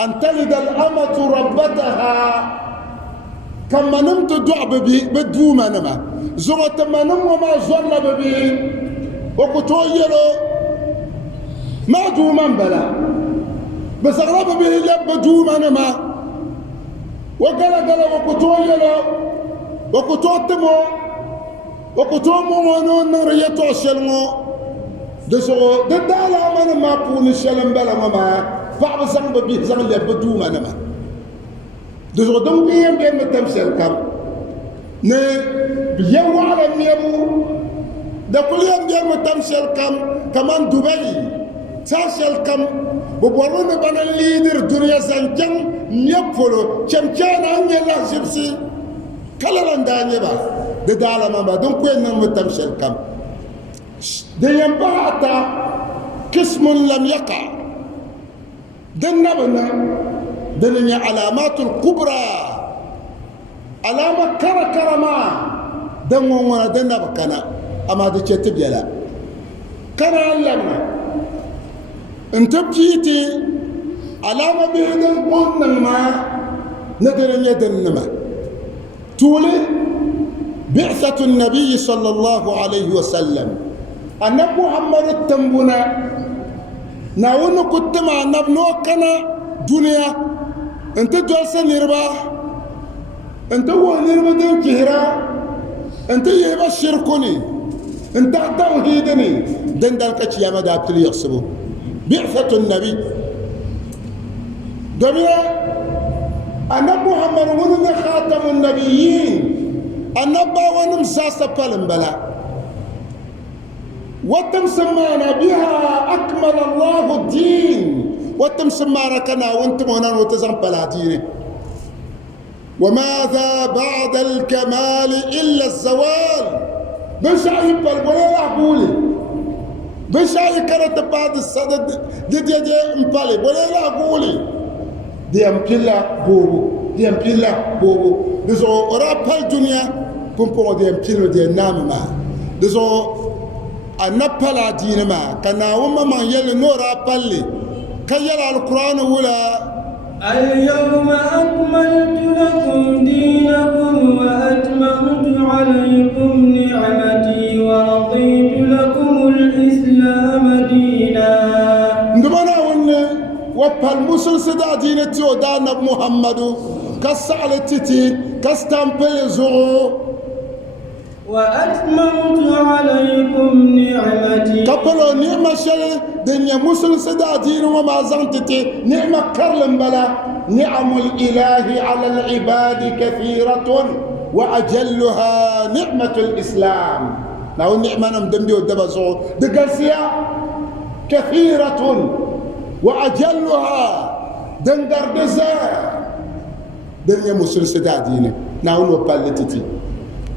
أن تلد الأمة ربتها كما نمت دعب بدوما نما زغت ما نم وما زل ببي وكتويلو ما دوما بلا بس أغرب به لب دوما نما وقال وكتويلو وكتوتمو وكتومو ونون ريتو شلمو دسو ددالا من ما بون الشلم بلا ما بعض زنب بيه زنب اللي بدو ما نما دسو دم بيهم بيهم تمثل كم نه بيهم على ميمو ده كل يوم بيهم تمثل كم كمان دبي تمثل كم بقولون بنا الليدر دنيا زنجان نيبفلو كم كان عني الله جبسي كلا لنداني با ددالا ما دم كوين نم تمثل كم دين بعد قسم لم يقع دنبنا دنيا علامات الكبرى علامة كرما دنونا دنبكنا أما دي تبيلا كان علمنا انت بجيتي علامة بهدن قلنا ما ندرن يدنما تولي بعثة النبي صلى الله عليه وسلم أنا محمد التنبنا ناون كنت مع نبنو كنا دنيا أنت جالس نربح أنت هو نربح دين كهرا أنت يبقى شركني أنت توحيدني دين دالك يا مدى بتلي يحسبه بعثة النبي دنيا أنا محمد ونم خاتم النبيين أنا باونم ساسا بلا وتم سمانا بها أكمل الله الدين وتم سمانا كنا وانتم هنا وتزعم بلاديني وماذا بعد الكمال إلا الزوال بشاي بالبولا أقولي بشاي كانت بعد الصدد دي مبالي بولا أقولي دي أمبيلا بوبو ديزو راب الدنيا كمبو دي أمبيلا دي نامما ديزو أنبلا دينما كنا وما من يلي نورا بالي كيلا القرآن ولا اليوم أكملت لكم دينكم وأتممت عليكم نعمتي ورضيت لكم الإسلام دينا ندمنا وني وبال مسل سدا دينتي ودانا محمد كسالتي كستامبل زو وأتممت عليكم نعمتي كبلو نعمة شل دنيا مسل سدا دين وما زنتتي نعمة كرلم بلا نعم الإله على العباد كثيرة وأجلها نعمة الإسلام ناو نعمة نمدمدي ودبزو دقسيا كثيرة وأجلها دنقر دزا دنيا مسل سدا دين ناو نوبالتتي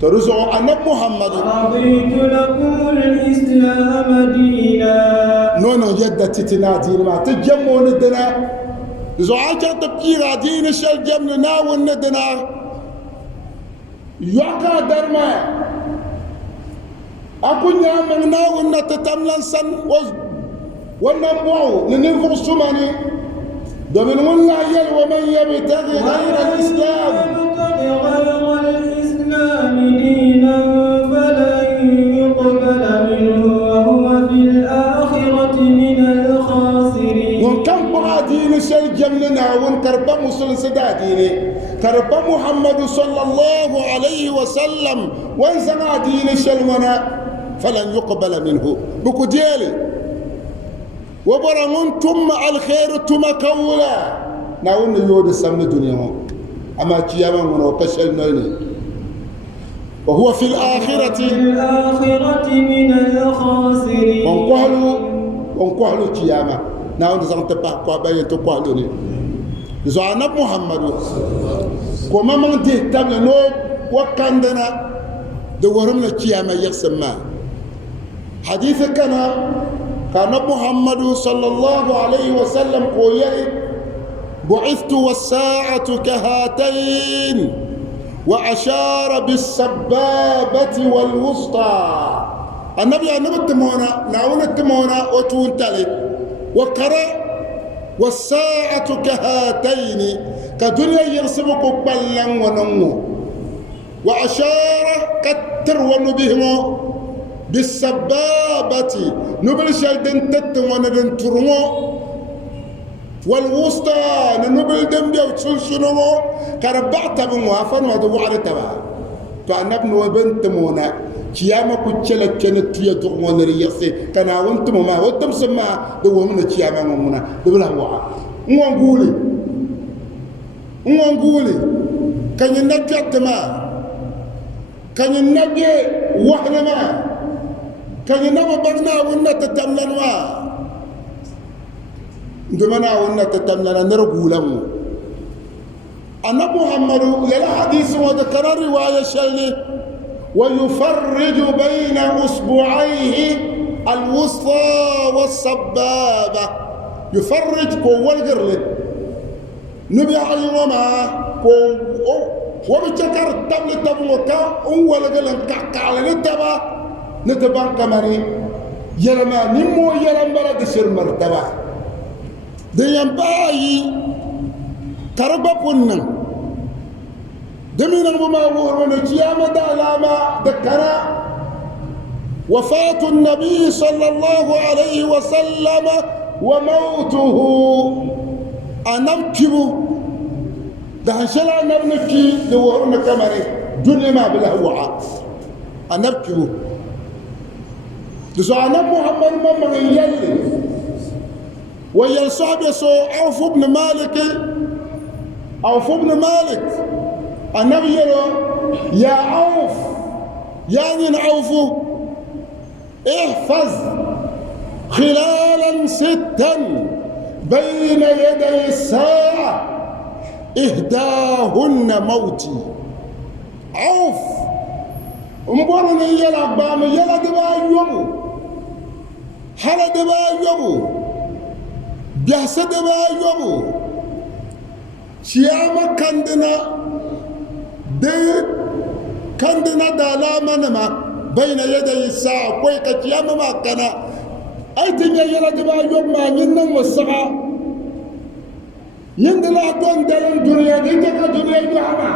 ترزق أن محمد رضيت لكم الإسلام دينا نونو يد تتنا دين ما تجمعون الدنا زعاجة تبكير دين الشل جمنا والندنا يوكا درما أكون يامنا ونتتملن سن ونبوع لننفق سماني دومن ولا يل ومن يبتغي غير الإسلام دينا فلن يقبل منه وهو في الآخرة من الخاسرين وكم بعدين سلج ديني كرب محمد صلى الله عليه وسلم وانزنا دين شلمنا فلن يقبل منه بكو ديالي وبرمون ثم الخير ثم كولا ناون يود سمن الدنيا اما كياما من وكشل نيني وهو في الآخرة من الخاسرين ونقولوا كياما ناون زان تبا كو باي تو قالوني زو انا محمد كما من دي تابل نو وكاندنا دو ورمنا كياما يسمى حديث كان محمد صلى الله عليه وسلم قوي بعثت والساعة كهاتين وأشار بالسبابة والوسطى النبي تمونا نعون تمونا وتون تلي وقرأ والساعة كهاتين كدنيا يرسمك بلا ونمو وأشار كتر ونبهم بالسبابة نبل شلدن تتمون دن ترمو والوسطى نبل دن بيو تشلشنو كربعت بموافن ودبو على تبا فأنبن وبنت مونا كياما كتشلا كانت تيا تغمون رياسي كان وانتم ما وانتم سما دو من كياما مونا دبلا وعا نقولي كان ينبي ما كان ينبي وحنا ما كان ينبي بغنا ونا تتملن ما دمنا ونا تتملن نرغولم أنا محمد يلا حديث وذكر رواية شلي ويفرج بين أصبعيه الوسطى والسبابة يفرج كوال قرل نبي علي وما وبتكر التبل تبوكا أول قلن كعكال نتبا كماني يلما نمو يلم بلد سر مرتبة ديان باي تربا بنا دمين المماور ونجيام دالاما ذكرا وفاة النبي صلى الله عليه وسلم وموته أنبكبو دهنشلا نبنكي دورنا كمري دنيا ما بلا وعاء أنبكبو دسو أنا محمد مما يلي ويل صحبه سو عوف بن مالك النبي يقول يا عوف يعني عوف احفظ خلالا 6 بين يدي الساعة إهداهن موتي عوف مبارني يلا بام يلا دبا يومو حلا دبا يومو بيحس دبا يومو شياما كندنا دالاما نما بين يدي الساعة كويكا شياما ما كان أي تنيا يلا دبا يوم ما ينن والساعة يندلا دون دلن دنيا ديتك دنيا يوحنا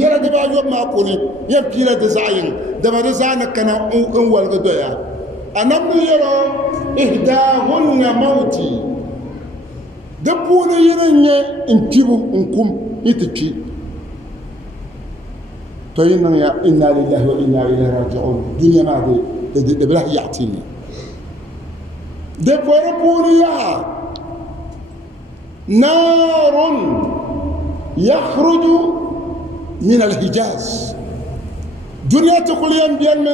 يلا دبا يوم ما كوني يبكي لا دزاين دبا دزانا كان أول قدويا أنا من يرى إهداهن موتي دبونا يرني انتبو انكم يتكي طينا يا إنا لله وإنا إليه راجعون دنيا ما دي دبلا يعطيني دبونا نار يخرج من الحجاز دنيا تقول يوم بيان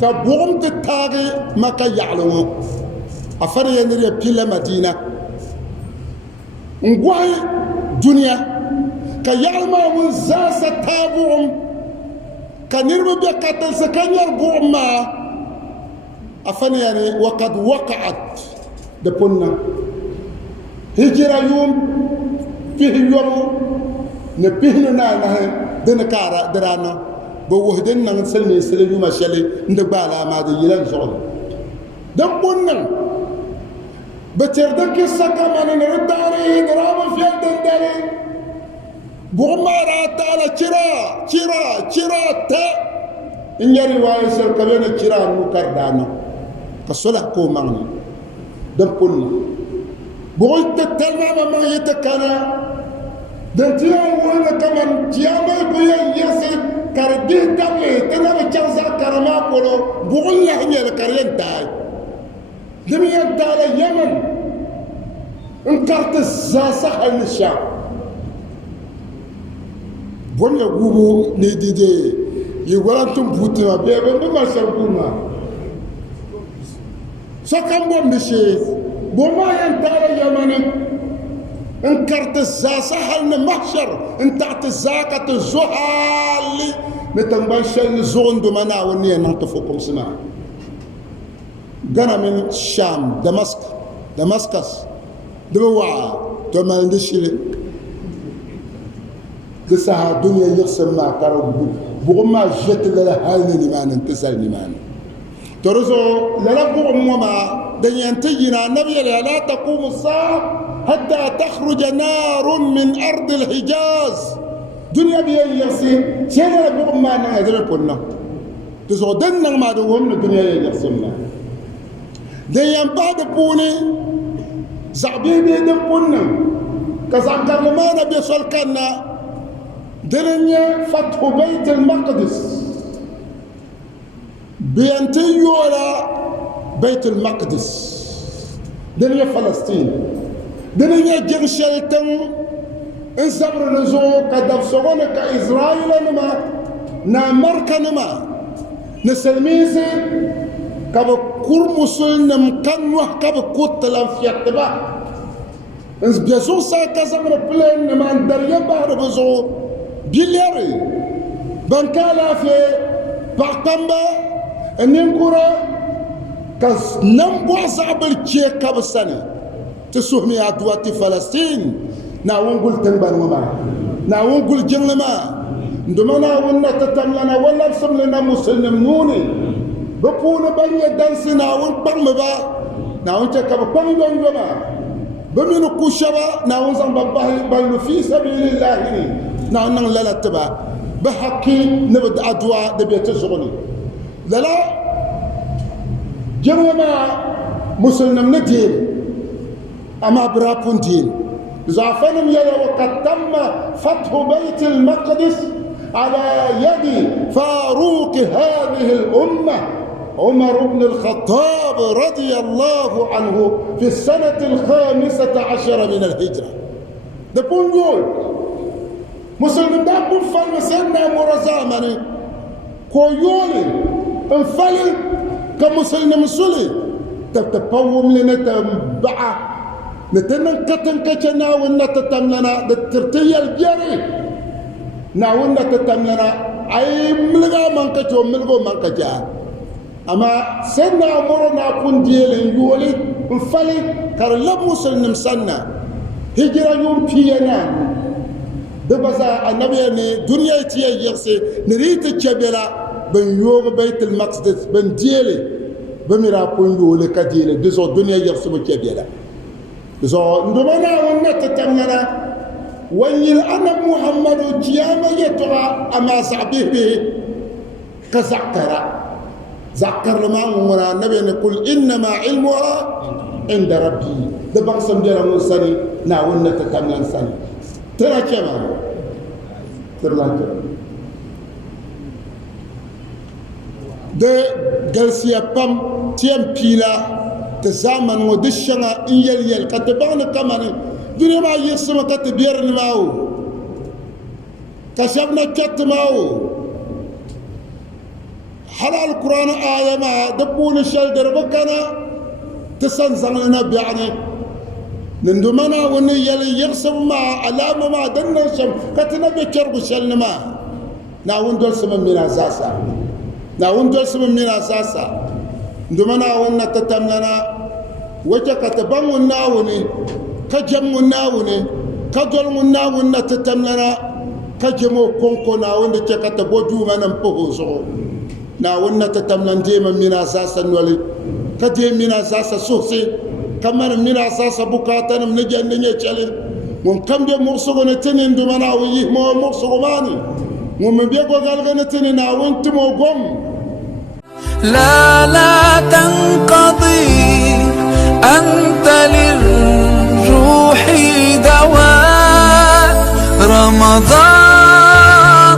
كبوم تتاغي ما كيعلمو أفر ينري بلا مدينة نقوي دنيا كيعلم من زاس تابعهم كنرمي بكتل سكن يربوع ما أفن يعني وقد وقعت دبنا هجرة يوم فيه يوم نبهنا نحن دنكارا درانا بوهدنا نسلني سليم ما شلي ندبالا ما دي يلان شغل دبنا بتردك السكمان نرد عليه دراما في الدندري بومارا تعالى شرا تا إن رواية سلكبين شرا مكردانا كسلح كوماني دبنا بقولت التلمع ما يتكنا دنتيا وانا كمان تيامي كويا يسي كارديه دبلي تنبي تشانسا كرما كولو بقول له هني الكارين تاي دمي تاي اليمن انكرت الزاسة الشام بقول له غوبو نيدي دي يقول انتم بوتما بيبن ما شربونا سكان بومشي بوما ينتاي اليمن انكرت الزاسة المحشر انتعت الزاكة الزهالي نتنبشر الزون دمنا ونيا نعطفكم سماع قنا من الشام دمسكس دموعة تمال دشيل دسها الدنيا يقسم ما كرب بغما جت لها هاي نمان انتسل نمان ترزو للا بغما دنيا تجينا النبي لا تقوم الساعة حتى تخرج نار من أرض الحجاز دنيا بيه يغسي سينا بغما نهدر كنا تزو دننا ما دوهم الدنيا يغسمنا دنيا بعد بوني زعبي بيدن كنا كزعكر لما نبي سلكنا دنيا فتح بيت المقدس بينتي يولا بيت المقدس دنيا فلسطين دنيا جرشلتن ان صبر نزو كدف سغون كإسرائيل نما نامركا نما نسلميسي كاب كور مسلم كان وح كاب كوت لانفيات با انس بيزو ساكا صبر بلين نما اندريا بحر بزو بيلياري بانكالا في باقتنبا انينكورا كاس نمبو صعب الشيء كاب السنة تسوهمي عدوات فلسطين ناون قل تنبان وما ناون قل جنلما ندمنا ونا تتملنا ولا بسم لنا مسلم نوني بقول بني دانس ناون بمبا ناون تكب بني بمبا بمن كوشبا ناون زنب بل في سبيل الله ناون لا تبا بحكي نبد عدوى دبيت الزغني لا جنلما مسلم ندين أما براكون دين زعفنم يلا وقد تم فتح بيت المقدس على يد فاروق هذه الأمة عمر بن الخطاب رضي الله عنه في السنة 15 من الهجرة دبون يول مسلم دابون فالمسنة مرزامني كو يولي انفلي كمسلم مسلي تتقوم لنا تنبعه نتنن كتن كتنا ونتتملنا دترتيا الجري ناونا تتملنا اي ملغا من كتو ملغو من كجا اما سيدنا عمرنا كون ديال يولي انفلي كرلب مسلم سنة هجرة يوم فينا دبزا النبي ني دنيا تي يرسي نريت تشبلا بن يوغ بيت المقدس بن ديالي بميرا كون يولي كديالي دزو دنيا يرسي بتشبلا زو ندمنا ونتتمنا ونيل أنا محمد جياما يترى أما صعبه به كزعكرة زعكر لما أمنا النبي نقول إنما علمها عند ربي دبان سمجر من سني ناون نتتمنا سني ترى كما ترى كما de galsiya pam tiem pila تزامن ودشنا إيال كتبان كمان دنيا ما يسمى كتبيرن ماو كشفنا كت ماو حلال القرآن آية ما دبون الشل دربكنا تسنزن لنا بيعني نندمنا وني يلي يرسم ما علامة ما دنا شم كتنا بكرب شلنا ما ناون دول سم من أساسا ناون دول سم من أساسا ندمنا ون تتملنا وجهك تبان وناوني كجم وناوني كدول وناون تتملنا كجمو كونكو ناون تكتبوجو من امبوزو ناون تتملن ديما من أساسا نولي كديم من أساسا سوسي كمان من أساسا بكاتنا من جنة نيجالي من كم دي مرسوغو نتني ندمنا ويه مو مرسوغو ماني ومن بيقو غالغ نتني ناون تمو قوم لا تنقضي أنت للروح دواء رمضان